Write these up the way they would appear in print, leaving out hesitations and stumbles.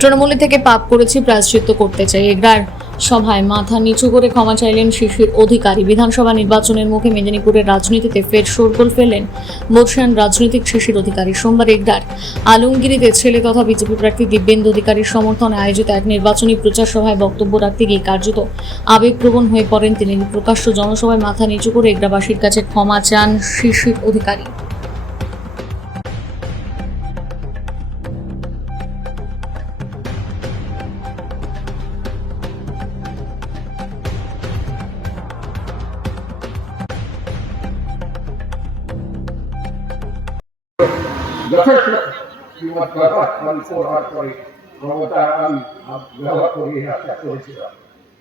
তৃণমূলে থেকে পাপ করেছি, প্রায়শ্চিত্ত করতে চাই। এগরার সভায় মাথা নিচু করে ক্ষমা চাইলেন শিশির অধিকারী। বিধানসভা নির্বাচনের মুখে মেদিনীপুরের রাজনীতিতে ফের শোরগোল ফেললেন বর্ষিয়ান রাজনীতিক শিশির অধিকারী। সোমবার এগরার আলমগিরিতে ছেলে তথা বিজেপি প্রার্থী দিব্যেন্দু অধিকারীর সমর্থনে আয়োজিত এক নির্বাচনী প্রচার সভায় বক্তব্য রাখতে গিয়ে কার্যত আবেগপ্রবণ হয়ে পড়েন তিনি। প্রকাশ্য জনসভায় মাথা নিচু করে এগরাবাসীর কাছে ক্ষমা চান শিশির অধিকারী। যথেষ্ট ব্যবহার করে ক্ষমতা আমি ব্যবহার করে রাস্তা করেছিলাম।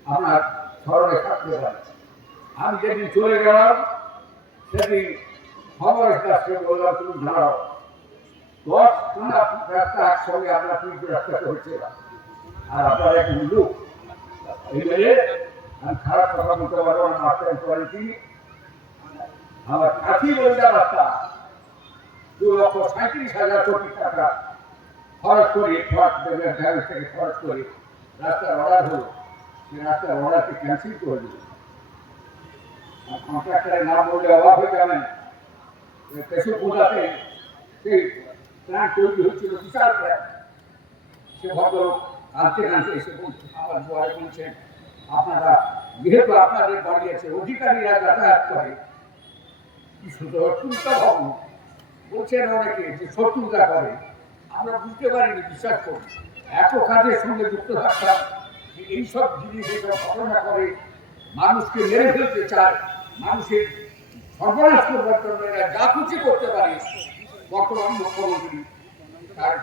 আমার স্মরণে থাকতে পারে। আমি যেদিন চলে গেলাম সেদিন খবরের কাছে বললাম, তুমি দাঁড়াও, 10 রাস্তা একসঙ্গে আমরা 3 রাস্তা করেছিলাম, আর আপনার এক লোক এই মেয়ে আমি খারাপ কথা বলতে পারবো না। মাস্টার কোয়ালিটি আমার কাঠি বলতে রাস্তা 2,37,000 কোটি টাকা খরচ করে থেকে খরচ করে রাস্তার অর্ডার হলো, সেই রাস্তার অর্ডারকে ক্যান্সেল করে দিল। কন্ট্রাক্টরের নাম বললে অবাক হয়ে যাবেন। কেশবপুরাতে সেই প্ল্যান্ট তৈরি হচ্ছিল, বিশাল প্ল্যান্ট। সে ভদ্রলোক কাঁদতে কাঁদতে এসে বলছে, আমার বয় বলছেন, আপনারা যেহেতু আপনাদের বাড়ি আছে, অধিকারীরা যাতায়াত করে, কি শুধু অত্যন্ত ভগ্ন বলছেন অনেকে যে শত্রুতা করে। আমরা বুঝতে পারিনি, বিশ্বাস করি এত কাজের সঙ্গে যুক্ত থাকতাম, এইসব জিনিস এইসব ঘটনা করে মানুষকে মেরে ফেলতে চায়, মানুষের সর্বনাশ করবার জন্য এরা যা খুশি করতে পারে। বর্তমান মুখ্যমন্ত্রী তার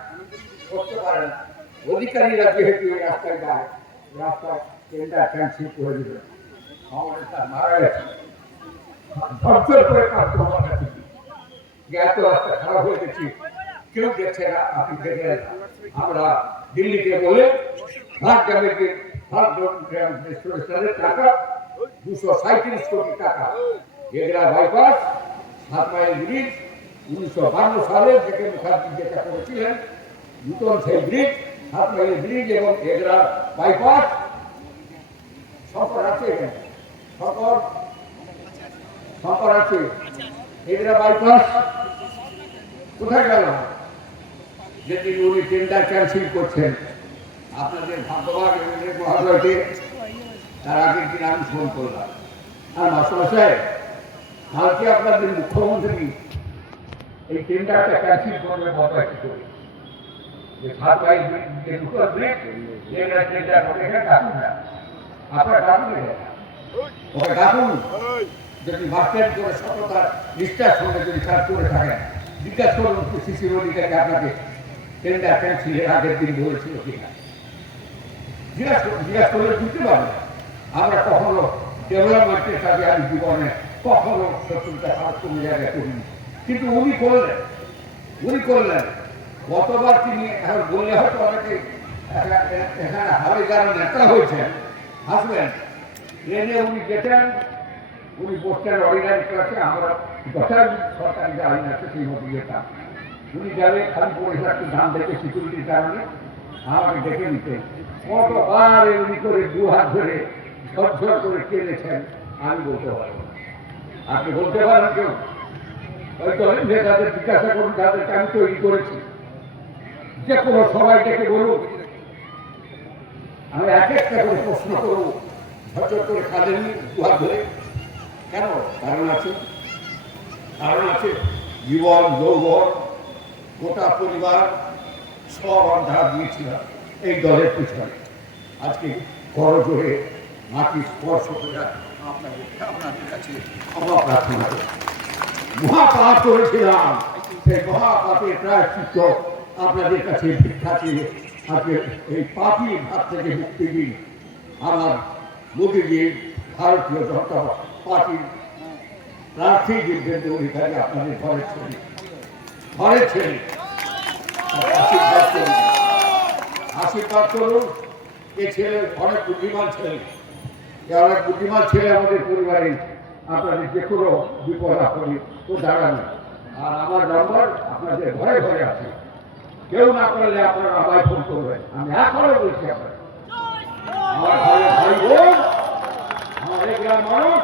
করতে পারে না। অধিকারীরা যেহেতু এই রাস্তায় যায়, রাস্তায় টেন্ডার ক্যান্সেল করে দিল। আমাদের তার মারা গেছে, ধর্ষণ করে কাটতে হবে। এত রাস্তা খারাপ হয়ে গেছি, কেউ দেখছে না। আপনি দেখে আমরা দিল্লিকে বলে টাকা 237 কোটি টাকা, এগরা বাইপাস, 7 মাইল ব্রিজ 1952 সালে থেকে মুখার্জি যেটা করেছিলেন, নূতন সেই ব্রিজ, 7 মাইল ব্রিজ এবং এগরা বাইপাস সরকার আছে, সরকার আছে। এগরা বাইপাস কোথায় গেল? যেদিন উনি টেন্ডার ক্যান্সেল করছেন, আপনাদের ভাগ্যবান মহাশয়কে তার আগের দিন আমি ফোন করলাম, আর মাস্টারমশাই কালকে আপনাদের মুখ্যমন্ত্রী এই টেন্ডারটা ক্যান্সেল করবে কথা কি করে, যে 7 মাইল ব্রিজ টেন্ডার ওখানে ডাকুন না, আপনারা ডাকুন ওকে ডাকুন। যদি মাস্টার করে সততার নিষ্ঠার সঙ্গে যদি কাজ করে থাকেন, জিজ্ঞাসা করুন শিশির অধিকারী আপনাকে টেন্ডার ক্যান্সেলের আগের দিন বলেছিল কিনা, জিজ্ঞাসা করলে বুঝতে পারবেন। আমরা কখনো ডেভেলপমেন্টের কাজে আমি জীবনে কখনো শত্রুতা খারাপ কোনো জায়গায় করিনি, কিন্তু উনি করলেন। গতবার তিনি এখন বললে হয়তো অনেকে এখানে হারে যারা নেতা হয়েছেন হাসবেন, ট্রেনে উনি গেছেন, উনি বসছেন অর্ডিনারি ক্লাসে, আমরা সরকারি যে আইন আছে সেই মতো যেতাম। উনি যাবে খালি পয়সা একটু দাম দেখে সিকিউরিটির কারণে আমাকে ডেকে নিতে, কতবার এমনি করে 2 হাত ধরে ঝরঝর করে কেঁদেছেন, আমি বলতে পারবো না। আপনি বলতে পারেন কেউ? হয়তো নেতাদের জিজ্ঞাসা করুন, তাদেরকে আমি তৈরি করেছি, যে কোনো সবাই ডেকে বলুন, আমি এক একটা করে প্রশ্ন করবো, ঝরঝর করে কাঁদেননি 2 হাত ধরে কেন? কারণ আছে জীবন, যৌবন, গোটা পরিবার সব অন্ধা দিয়েছিলাম এই দলের পিছনে। আজকে বড় জোরে মাটি স্পর্শ করে আপনাদের কাছে ক্ষমা প্রার্থনা করি। মহাপাপ করেছিলাম, সেই মহাপাপের প্রায়শ্চিত্ত আপনাদের কাছে ভিক্ষা চেয়ে আজকে এই পাপীর হাত থেকে মুক্তি দিন। আমার মোদীজির ভারতীয় জনতা পার্টির প্রার্থী দিব্যেন্দু অধিকারী আপনাদের ঘরের ছেলে, আশীর্বাদ করুন। এ ছেলে অনেক বুদ্ধিমান ছেলে, আমাদের পরিবারে আপনাদের যে কোনো বিপদ আপনি তো দাঁড়ানো। আর আমার নম্বর আপনাদের ঘরে ঘরে আছে, কেউ না করলে আপনারা আবার ফোন করবেন। আমি এখনো বলছি আপনারা, আমার ভাই ভাই বোন, আমার এগুলার মানুষ,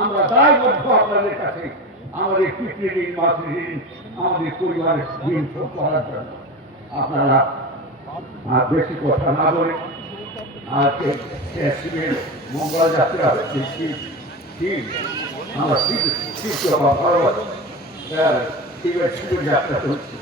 আমরা দায়বদ্ধ আপনাদের কাছে আমাদের পিতৃ ঋণ, মাতৃ ঋণ, আমাদের পরিবারের ঋণ শোধ করার জন্য। আপনারা আর বেশি কথা না বলে আজকে শিবের মঙ্গল যাত্রা হচ্ছে, শিব আমরা শিব শিব শিবের শিবের যাত্রা চলছে।